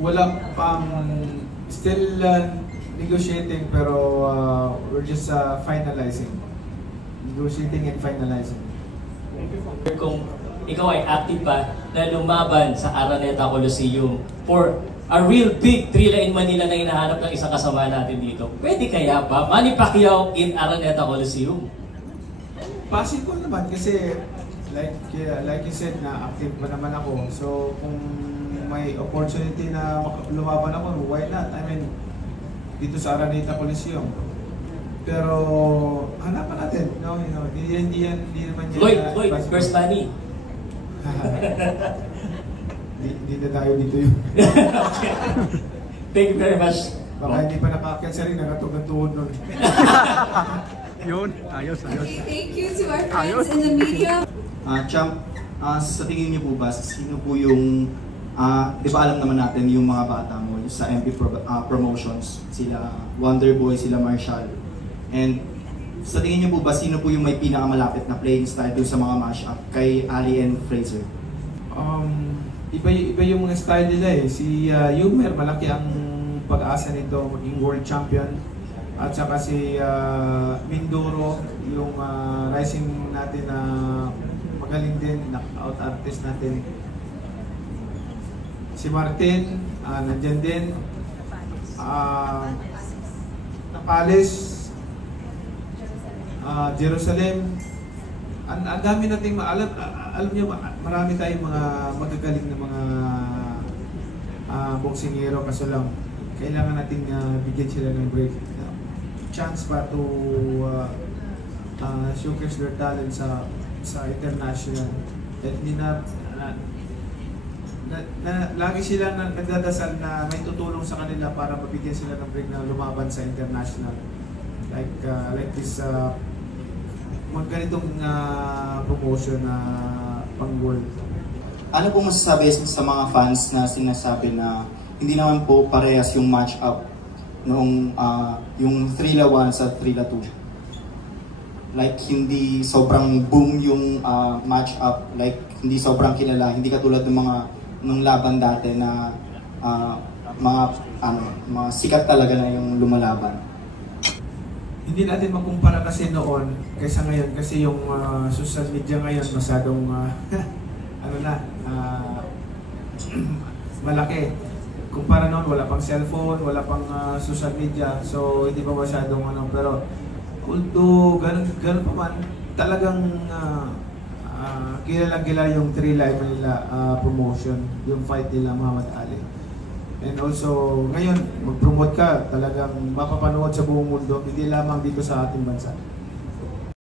wala pang, still negotiating, pero we're just finalizing. Negotiating and finalizing. Kung ikaw ay active pa na lumaban sa Araneta Coliseum for a real big thrilla in Manila na hinahanap ng isang kasama natin dito, pwede kaya ba Manny Pacquiao in Araneta Coliseum? Possible naman kasi like you said na active pa naman ako. So kung may opportunity na lumaban ako, why not? I mean, dito sa Araneta Coliseum. Pero hanapan natin, no? Hindi naman yan. Lloyd, first Manny. Hindi na tayo dito yun. Okay. Thank you very much. Baka hindi pa nakakyan sa rin, nakatugad-tuhod nun. Yun, ayos. Okay, thank you to our friends in the media. Champ, sa tingin niyo po ba, sino po yung, di ba alam naman natin yung mga bata mo sa MP Promotions, sila Wonderboy, sila Marshall. And sa tingin niyo po ba, sino po yung may pinakamalapit na playing style doon sa mga mashup kay Ali and Fraser? Iba yung mga style nila eh. Si Yumer, malaki ang pag-asa nito maging world champion. At saka si Mindoro, yung rising natin na magaling din, knockout artist natin. Si Martin, nandyan din. Napales, Jerusalem. Ang dami nating alam niyo, marami tayong mga magagaling na mga boksingero, kaso lang kailangan nating bigyan sila ng break, chance pa to showcase their talent sa international. At hindi lagi sila nagdadasal na may tutulong sa kanila para mabigyan sila ng break na lumaban sa international. Like this magganitong promotion na pang-world. Ano po masasabi sa mga fans na sinasabi na hindi naman po parehas yung match-up nung yung Thrilla 1 sa Thrilla 2? Like, hindi sobrang boom yung match-up, like, hindi sobrang kilala, hindi katulad ng mga nung laban dati na mga sikat talaga na yung lumalaban. Hindi natin makumpara kasi noon kaysa ngayon, kasi yung social media ngayon masyadong malaki. Kumpara noon, wala pang cellphone, wala pang social media, so hindi pa masyadong pero although ganun pa man, talagang kilala yung Thrilla Manila promotion, yung fight nila Muhammad Ali. And also, ngayon, mag-promote ka, talagang mapapanood sa buong mundo, hindi lamang dito sa ating bansa.